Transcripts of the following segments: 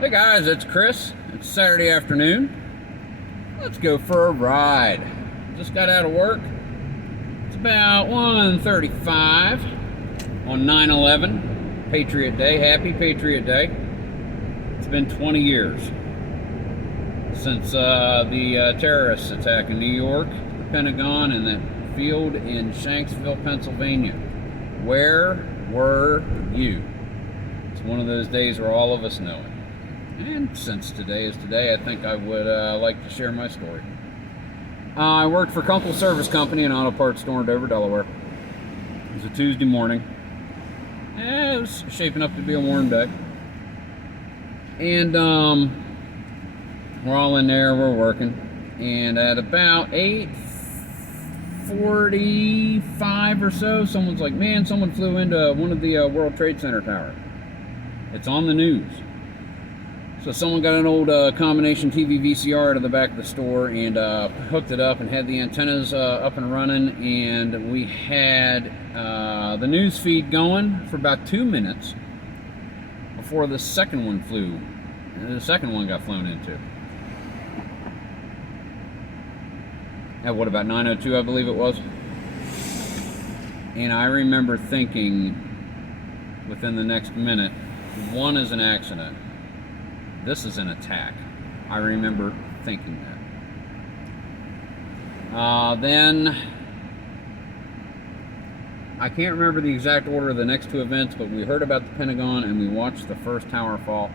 Hey guys, it's Chris. It's Saturday afternoon. Let's go for a ride. Just got out of work. It's about 1:35 on 9/11, Patriot Day. Happy Patriot Day. It's been 20 years since the terrorist attack in New York, the Pentagon, and that field in Shanksville, Pennsylvania. Where were you? It's one of those days where all of us know it. And since today is today, I think I would like to share my story. I worked for Kunkel Service Company, an auto parts store in Dover, Delaware. It was a Tuesday morning. It was shaping up to be a warm day. And we're all in there, we're working. And at about 8:45 or so, someone's like, man, someone flew into one of the World Trade Center towers. It's on the news. So someone got an old combination TV VCR out of the back of the store and hooked it up and had the antennas up and running, and we had the news feed going for about 2 minutes before the second one flew. The second one got flown into. At what, about 9:02, I believe it was? And I remember thinking within the next minute, one is an accident. This is an attack. I remember thinking that. Then, I can't remember the exact order of the next two events, but we heard about the Pentagon and we watched the first tower fall.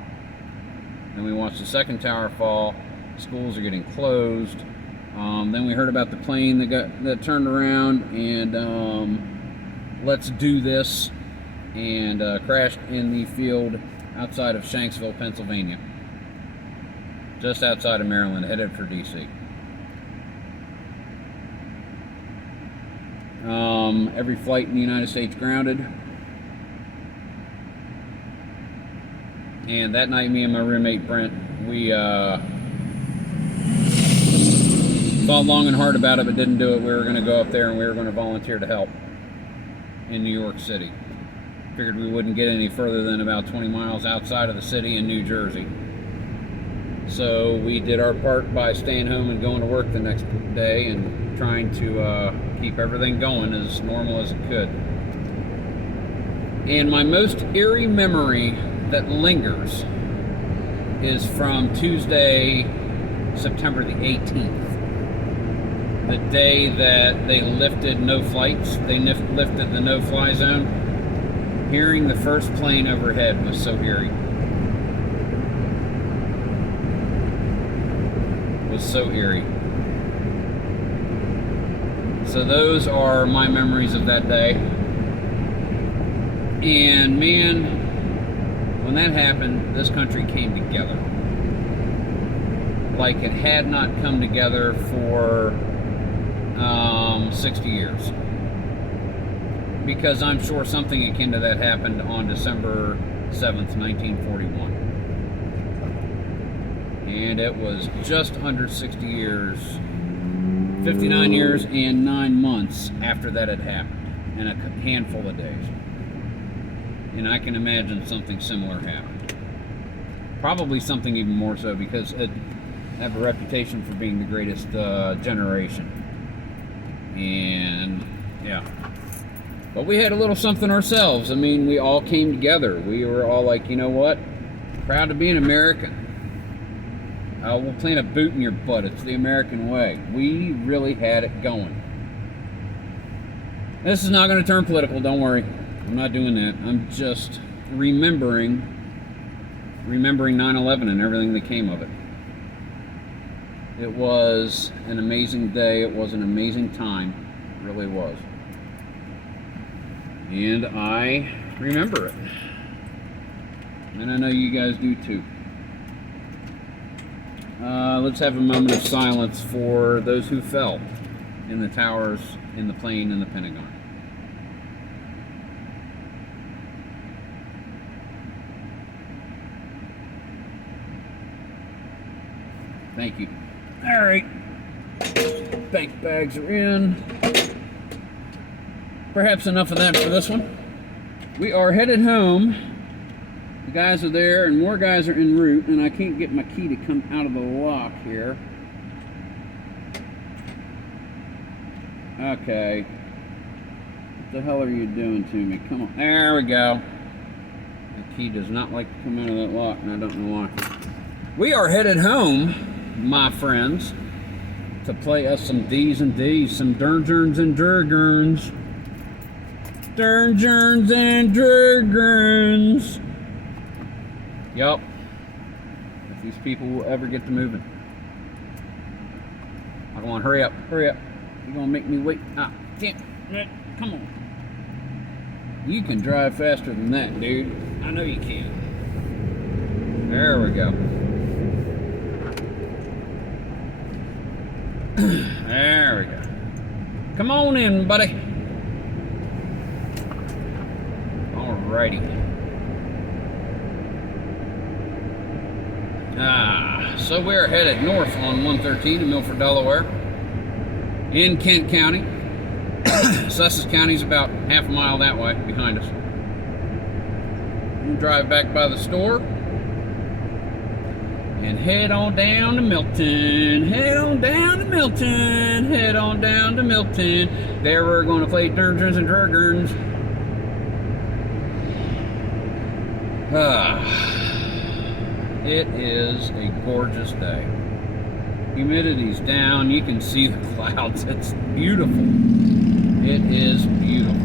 Then we watched the second tower fall. Schools are getting closed. Then we heard about the plane that turned around and let's do this, and crashed in the field outside of Shanksville, Pennsylvania. Just outside of Maryland, headed for DC. Every flight in the United States grounded. And that night, me and my roommate Brent, we thought long and hard about it, but didn't do it. We were going to go up there and we were going to volunteer to help in New York City. Figured we wouldn't get any further than about 20 miles outside of the city in New Jersey. So we did our part by staying home and going to work the next day and trying to keep everything going as normal as it could. And my most eerie memory that lingers is from Tuesday, September the 18th. The day that they lifted no flights, they lifted the no-fly zone. Hearing the first plane overhead was so eerie. Was so eerie. So those are my memories of that day. And man, when that happened, this country came together. Like it had not come together for 60 years. Because I'm sure something akin to that happened on December 7th, 1941. And it was just under 60 years, 59 years and 9 months after that had happened, and a handful of days. And I can imagine something similar happened. Probably something even more so, because it have a reputation for being the greatest generation. And yeah. But we had a little something ourselves. I mean, we all came together. We were all like, you know what? Proud to be an American. We'll plant a boot in your butt. It's the American way. We really had it going. This is not going to turn political, don't worry. I'm not doing that. I'm just remembering 9/11 and everything that came of it. It was an amazing day. It was an amazing time. It really was. And I remember it. And I know you guys do too. Let's have a moment of silence for those who fell in the towers, in the plane, in the Pentagon. Thank you. All right. Bank bags are in. Perhaps enough of that for this one. We are headed home The guys are there, and more guys are en route, and I can't get my key to come out of the lock here. Okay. What the hell are you doing to me? Come on. There we go. The key does not like to come out of that lock, and I don't know why. We are headed home, my friends, to play us some D's and D's, some Durgerns and Durgerns. Durgerns and Durgerns. Yup. If these people will ever get to moving. I don't want to hurry up, hurry up. You're gonna make me wait. Ah, can't. Come on. You can drive faster than that, dude. I know you can. There we go. There we go. Come on in, buddy. Alrighty. So we're headed north on 113 in Milford, Delaware, in Kent County. Sussex County's about half a mile that way behind us. We'll drive back by the store and head on down to Milton. Head on down to Milton. Head on down to Milton. There we're going to play Durgerns and Durgerns. It is a gorgeous day. Humidity's down. You can see the clouds. It's beautiful. It is beautiful.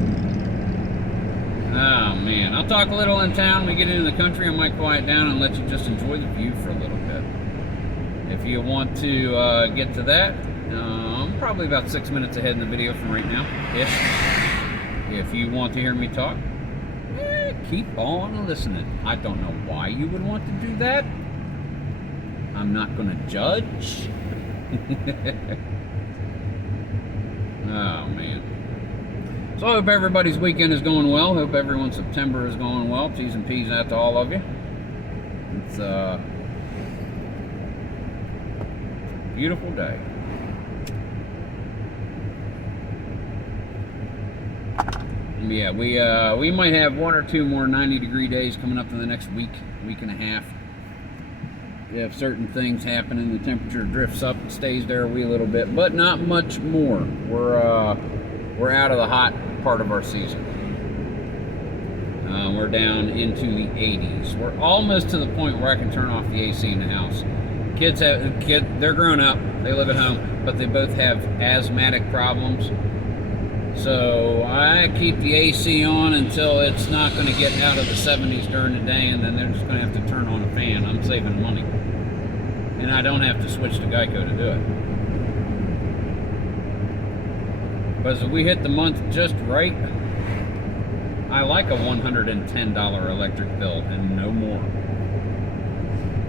Oh man, I'll talk a little in town. When we get into the country, I might quiet down and let you just enjoy the view for a little bit. If you want to get to that, I'm probably about 6 minutes ahead in the video from right now. If you want to hear me talk, keep on listening. I don't know why you would want to do that. I'm not going to judge. Oh man. So I hope everybody's weekend is going well. Hope everyone's September is going well. T's and P's out to all of you. It's a beautiful day. Yeah, we might have one or two more 90-degree days coming up in the next week and a half. If certain things happen and the temperature drifts up and stays there a wee little bit, but not much more. We're out of the hot part of our season. We're down into the 80s. We're almost to the point where I can turn off the AC in the house. They're grown up, they live at home, but they both have asthmatic problems. So I keep the AC on until it's not going to get out of the 70s during the day, and then they're just going to have to turn on a fan. I'm saving money. And I don't have to switch to Geico to do it. But if we hit the month just right, I like a $110 electric bill and no more.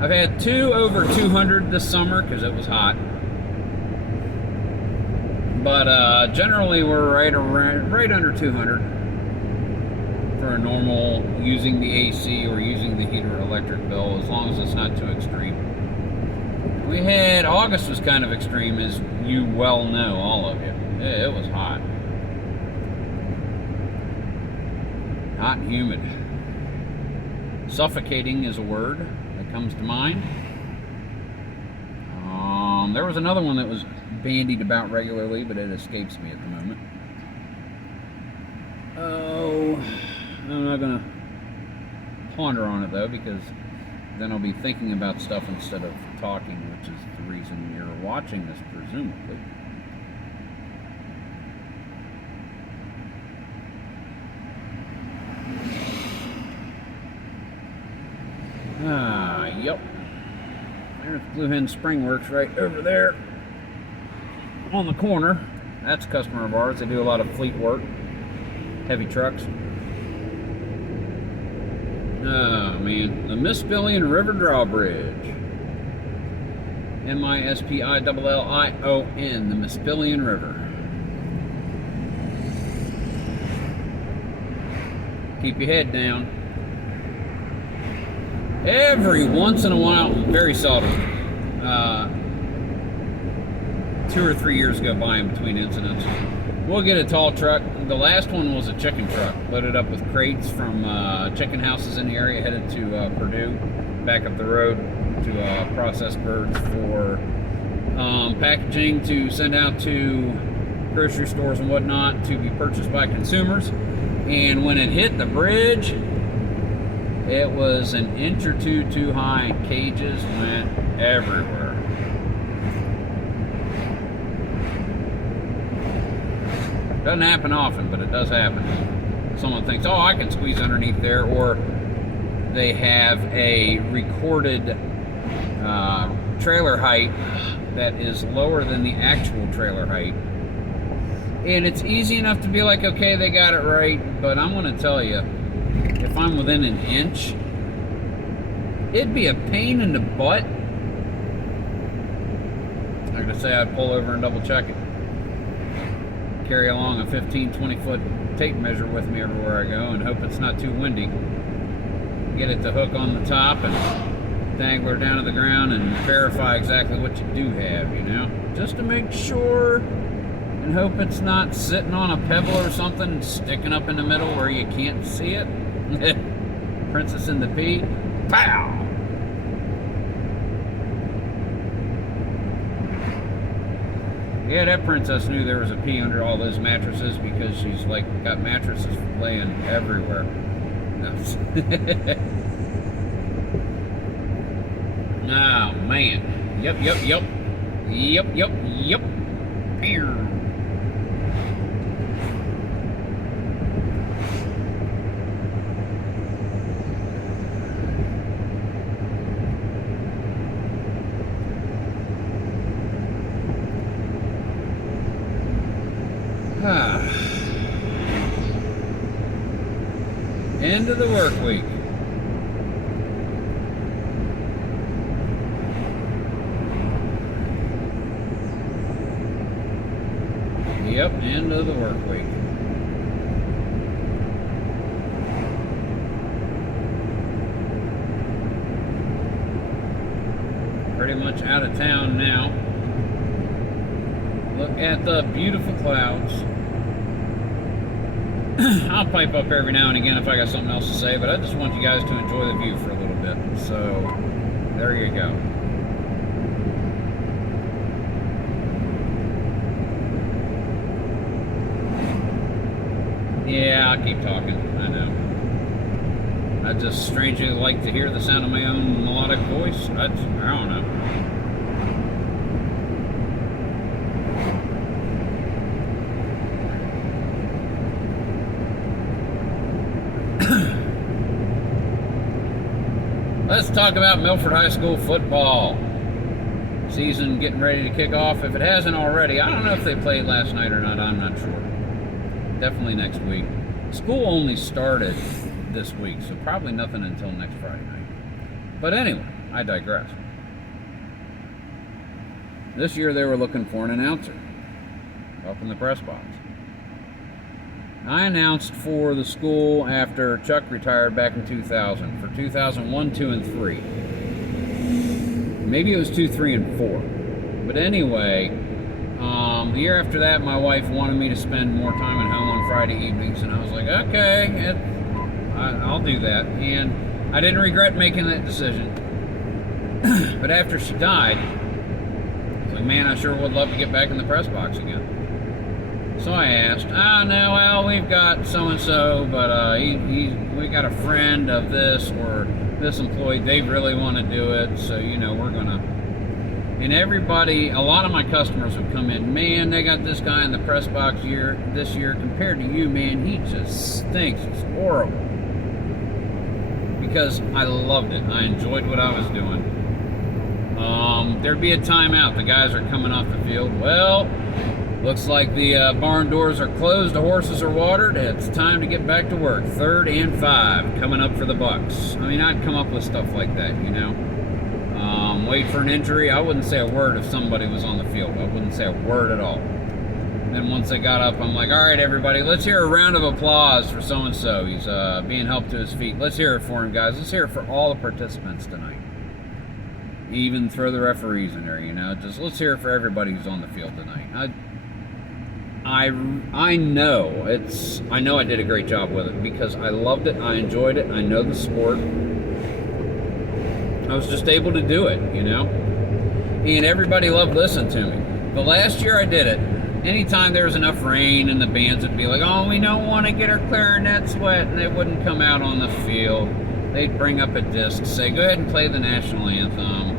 I've had two over 200 this summer because it was hot. But generally we're right under 200 for a normal using the AC or using the heater electric bill, as long as it's not too extreme. We had August was kind of extreme, as you well know, all of you. It was hot. Hot and humid. Suffocating is a word that comes to mind. There was another one that was bandied about regularly, but it escapes me at the moment. Oh, I'm not gonna ponder on it though, because then I'll be thinking about stuff instead of talking, which is the reason you're watching this, presumably. Yep. There's Blue Hen Spring Works right over there on the corner. That's a customer of ours. They do a lot of fleet work, heavy trucks. Oh man, the Mispillion River Drawbridge. M-I-S-P-I-L-L-I-O-N, the Mispillion River. Keep your head down. Every once in a while, very seldom, 2 or 3 years go by in between incidents, We'll get a tall truck. The last one was a chicken truck, loaded up with crates from chicken houses in the area, headed to Purdue, back up the road to process birds for packaging to send out to grocery stores and whatnot to be purchased by consumers. And when it hit the bridge, it was an inch or two too high. Cages went everywhere. Doesn't happen often, but it does happen. Someone thinks, oh, I can squeeze underneath there, or they have a recorded trailer height that is lower than the actual trailer height. And it's easy enough to be like, okay, they got it right, but I'm going to tell you, if I'm within an inch, it'd be a pain in the butt. Like I say, I'd pull over and double check it. Carry along a 15-20 foot tape measure with me everywhere I go and hope it's not too windy. Get it to hook on the top and dangle her down to the ground and verify exactly what you do have, you know, just to make sure, and hope it's not sitting on a pebble or something and sticking up in the middle where you can't see it. Princess in the Pea. Pow! Yeah, that princess knew there was a pea under all those mattresses because she's like got mattresses laying everywhere. No. Oh man. Yep. End of the work week. Yep, end of the work week. Pretty much out of town now. Look at the beautiful clouds. I'll pipe up every now and again if I got something else to say, but I just want you guys to enjoy the view for a little bit. So, there you go. Yeah, I'll keep talking. I know. I just strangely like to hear the sound of my own melodic voice. I don't know. Let's talk about Milford High School football. Season getting ready to kick off. If it hasn't already, I don't know if they played last night or not. I'm not sure. Definitely next week. School only started this week, so probably nothing until next Friday night. But anyway, I digress. This year they were looking for an announcer up in the press box. I announced for the school after Chuck retired back in 2000 for 2001, 2, and 3. Maybe it was 2, 3, and 4. But anyway, the year after that, my wife wanted me to spend more time at home on Friday evenings, and I was like, okay, I'll do that. And I didn't regret making that decision. But after she died, I was like, man, I sure would love to get back in the press box again. So I asked, no, well, we've got so-and-so, but we got a friend of this or this employee, they really want to do it, so, you know, we're going to. And everybody, a lot of my customers would come in, man, they got this guy in the press box this year, compared to you, man, he just stinks, it's horrible. Because I loved it, I enjoyed what I was doing. There'd be a timeout, the guys are coming off the field, well, looks like the barn doors are closed, the horses are watered, it's time to get back to work. 3rd and 5 coming up for the Bucks. I mean, I'd come up with stuff like that, you know. Wait for an injury, I wouldn't say a word if somebody was on the field. I wouldn't say a word at all. And then once they got up, I'm like, all right, everybody, let's hear a round of applause for so-and-so. He's being helped to his feet. Let's hear it for him, guys. Let's hear it for all the participants tonight. Even throw the referees in there, you know. Just let's hear it for everybody who's on the field tonight. I know I did a great job with it because I loved it, I enjoyed it, I know the sport. I was just able to do it, and everybody loved listening to me. The last year I did it, anytime there was enough rain and the bands would be like, oh, we don't want to get our clarinets wet, and they wouldn't come out on the field. They'd bring up a disc, say, go ahead and play the national anthem.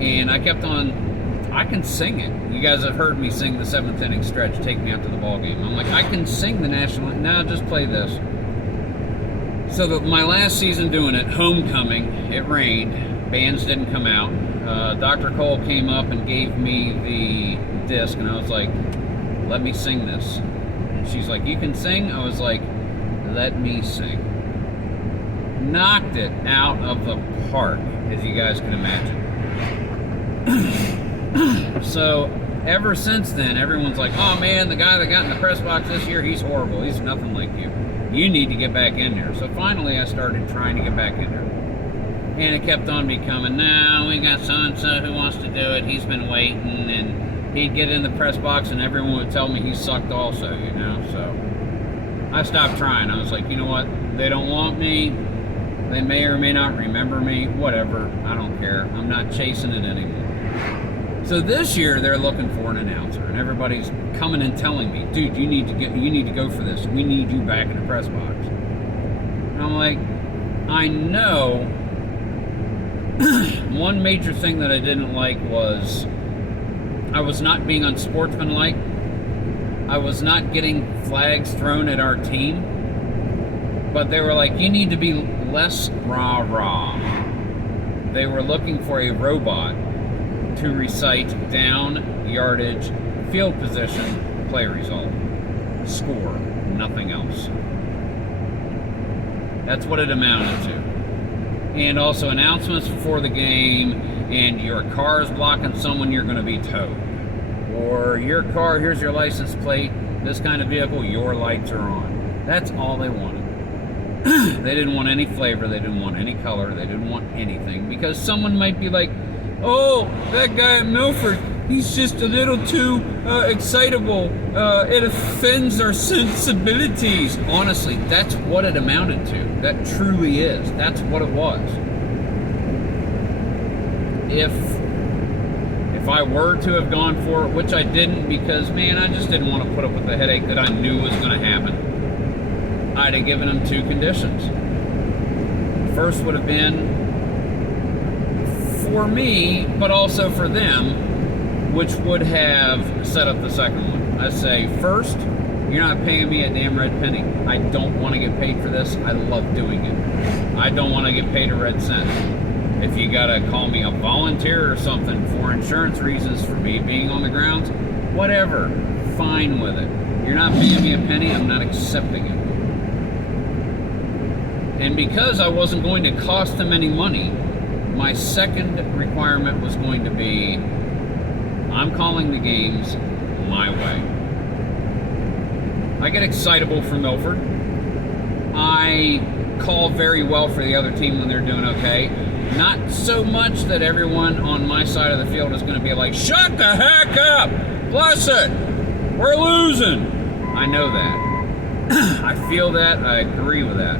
And I kept on, I can sing it. You guys have heard me sing the 7th inning stretch, Take Me Out to the Ball Game. I'm like, I can sing the national anthem. Now just play this. So my last season doing it, homecoming, it rained, bands didn't come out. Dr. Cole came up and gave me the disc, and I was like, let me sing this. And she's like, you can sing? I was like, let me sing. Knocked it out of the park, as you guys can imagine. So ever since then, everyone's like, oh man, the guy that got in the press box this year, he's horrible. He's nothing like you. You need to get back in there. So finally I started trying to get back in there. And it kept on becoming, no, we got so-and-so who wants to do it. He's been waiting. And he'd get in the press box and everyone would tell me he sucked also, So I stopped trying. I was like, you know what? They don't want me. They may or may not remember me. Whatever. I don't care. I'm not chasing it anymore. So this year they're looking for an announcer, and everybody's coming and telling me, dude, you need to go for this. We need you back in the press box. And I'm like, I know. One major thing that I didn't like was I was not being unsportsmanlike. I was not getting flags thrown at our team. But they were like, you need to be less rah-rah. They were looking for a robot to recite down, yardage, field position, play result, score, nothing else. That's what it amounted to. And also announcements before the game, and your car is blocking someone, you're going to be towed. Or your car, here's your license plate, this kind of vehicle, your lights are on. That's all they wanted. They didn't want any flavor, they didn't want any color, they didn't want anything. Because someone might be like, oh, that guy at Milford, he's just a little too excitable. It offends our sensibilities. Honestly, that's what it amounted to. That truly is. That's what it was. If I were to have gone for it, which I didn't because, man, I just didn't want to put up with the headache that I knew was going to happen, I'd have given them 2 conditions. First would have been for me, but also for them, which would have set up the second one. I say, first, you're not paying me a damn red penny. I don't want to get paid for this. I love doing it. I don't want to get paid a red cent. If you gotta call me a volunteer or something for insurance reasons for me being on the grounds, whatever, fine with it. You're not paying me a penny, I'm not accepting it. And because I wasn't going to cost them any money, my second requirement was going to be, I'm calling the games my way. I get excitable for Milford. I call very well for the other team when they're doing okay. Not so much that everyone on my side of the field is going to be like, shut the heck up! Bless it! We're losing! I know that. I feel that. I agree with that.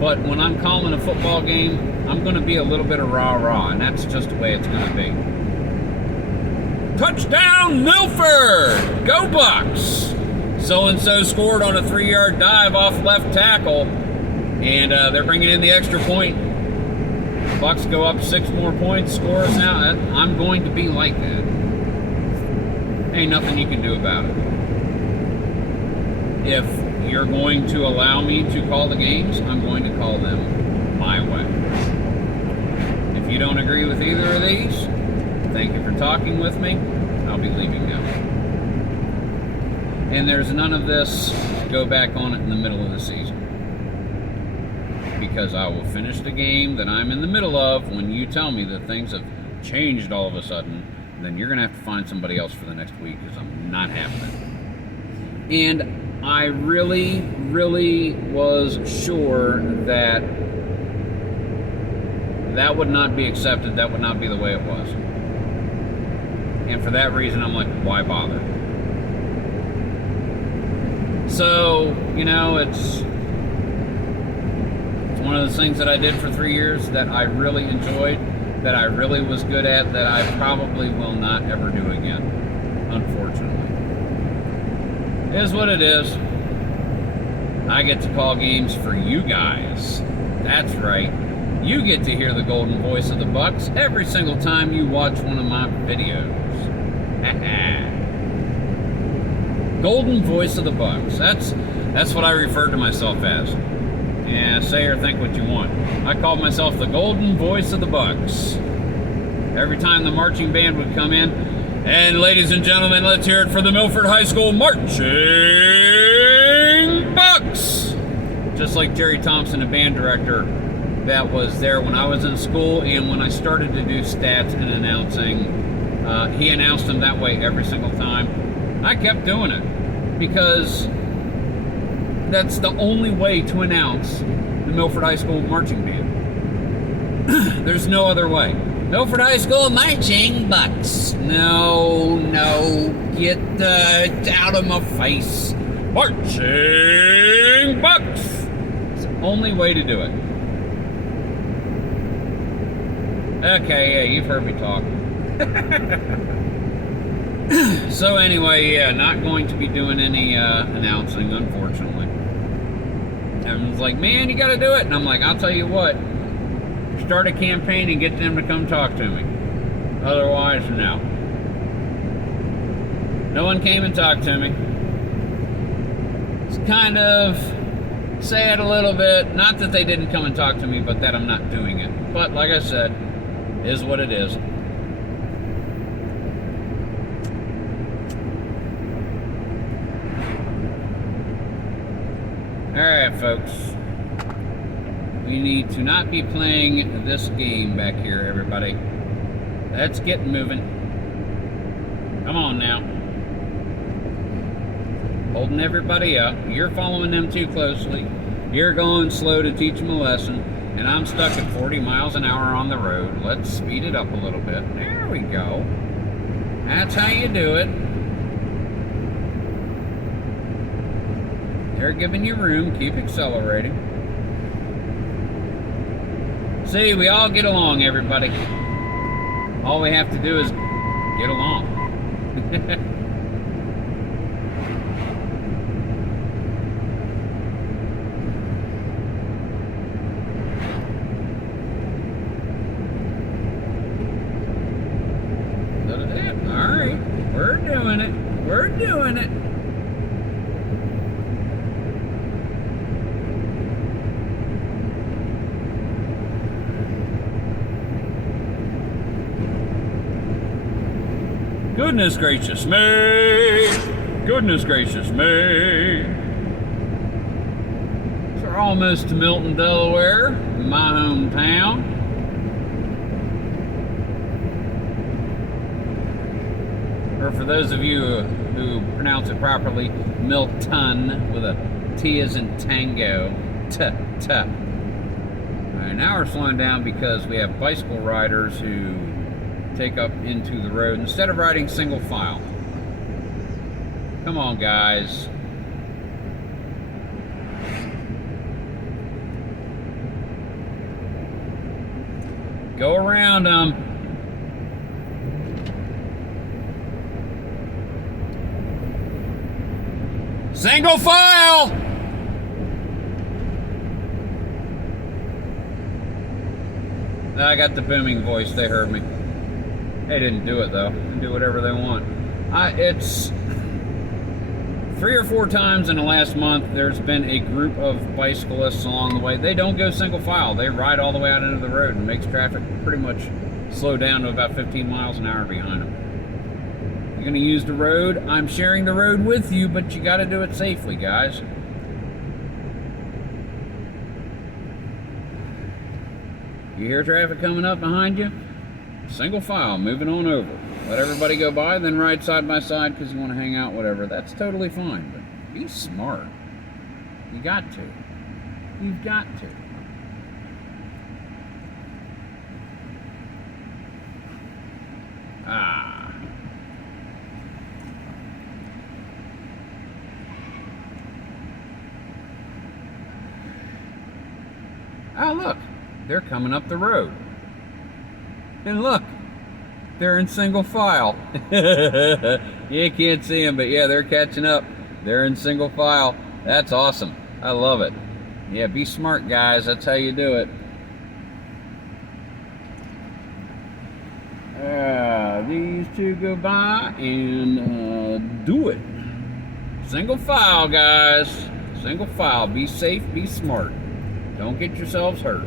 But when I'm calling a football game, I'm going to be a little bit of rah-rah, and that's just the way it's going to be. Touchdown, Milford! Go Bucks! So-and-so scored on a 3-yard dive off left tackle, and they're bringing in the extra point. Bucks go up 6 more points, scores now. I'm going to be like that. Ain't nothing you can do about it. If you're going to allow me to call the games, I'm going to call them my way. If you don't agree with either of these, thank you for talking with me. I'll be leaving now. And there's none of this go back on it in the middle of the season. Because I will finish the game that I'm in the middle of when you tell me that things have changed all of a sudden, then you're going to have to find somebody else for the next week because I'm not having it. And I really, really was sure that that would not be accepted. That would not be the way it was. And for that reason, I'm like, why bother? So, you know, it's one of those things that I did for 3 years that I really enjoyed, that I really was good at, that I probably will not ever do again, unfortunately. It is what it is. I get to call games for you guys. That's right. You get to hear the golden voice of the Bucks every single time you watch one of my videos. Golden voice of the Bucks. That's what I refer to myself as. Yeah, say or think what you want. I called myself the golden voice of the Bucks. Every time the marching band would come in, and ladies and gentlemen, let's hear it for the Milford High School Marching Bucks! Just like Jerry Thompson, the band director that was there when I was in school and when I started to do stats and announcing, he announced them that way every single time. I kept doing it because that's the only way to announce the Milford High School Marching Band. There's no other way. Milford High School Marching Bucks. No, get out of my face. Marching Bucks. It's the only way to do it. Okay, yeah, you've heard me talk. So anyway, yeah, not going to be doing any announcing, unfortunately. Everyone's like, man, you gotta do it. And I'm like, I'll tell you what, start a campaign and get them to come talk to me. Otherwise, no. No one came and talked to me. It's kind of sad a little bit. Not that they didn't come and talk to me, but that I'm not doing it. But like I said, it is what it is. Alright, folks. We need to not be playing this game back here, everybody. Let's get moving. Come on now. Holding everybody up. You're following them too closely. You're going slow to teach them a lesson. And I'm stuck at 40 miles an hour on the road. Let's speed it up a little bit. There we go. That's how you do it. They're giving you room. Keep accelerating. See, we all get along, everybody. All we have to do is get along. All right. We're doing it. We're doing it. Goodness gracious me! Goodness gracious me! So we're almost to Milton, Delaware, my hometown. Or for those of you who pronounce it properly, Milton with a T as in tango. T. Alright, now we're slowing down because we have bicycle riders who take up into the road instead of riding single file. Come on, guys. Go around them. Single file! I got the booming voice. They heard me. They didn't do it, though. They can do whatever they want. It's 3 or 4 times in the last month, there's been a group of bicyclists along the way. They don't go single file. They ride all the way out into the road and makes traffic pretty much slow down to about 15 miles an hour behind them. You're going to use the road. I'm sharing the road with you, but you got to do it safely, guys. You hear traffic coming up behind you? Single file, moving on over. Let everybody go by, then ride side by side because you want to hang out, whatever. That's totally fine, but be smart. You got to. You've got to. Oh, look, they're coming up the road. And look, they're in single file. You can't see them, but yeah, they're catching up. They're in single file. That's awesome. I love it. Yeah, be smart, guys. That's how you do it. These two go by and do it. Single file, guys. Single file. Be safe, be smart. Don't get yourselves hurt.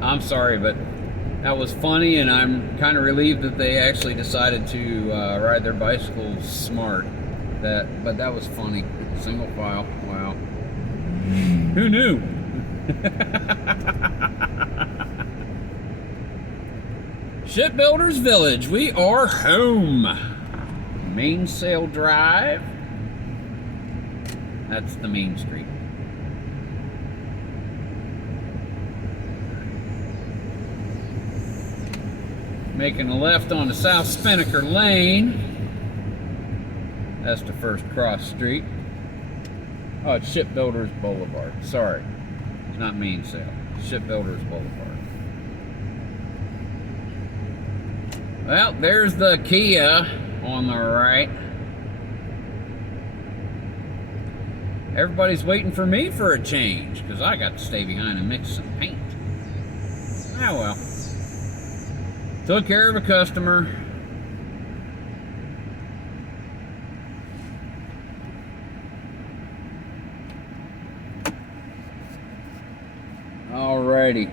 I'm sorry, but that was funny, and I'm kind of relieved that they actually decided to ride their bicycles smart. But that was funny. Single file. Wow. Who knew? Shipbuilders Village. We are home. Mainsail Drive. That's the main street. Making a left onto South Spinnaker Lane. That's the first cross street. Oh, it's Shipbuilders Boulevard. Sorry. It's not Mainsail. It's Shipbuilders Boulevard. Well, there's the Kia on the right. Everybody's waiting for me for a change because I got to stay behind and mix some paint. Ah, well. Took care of a customer. Alrighty.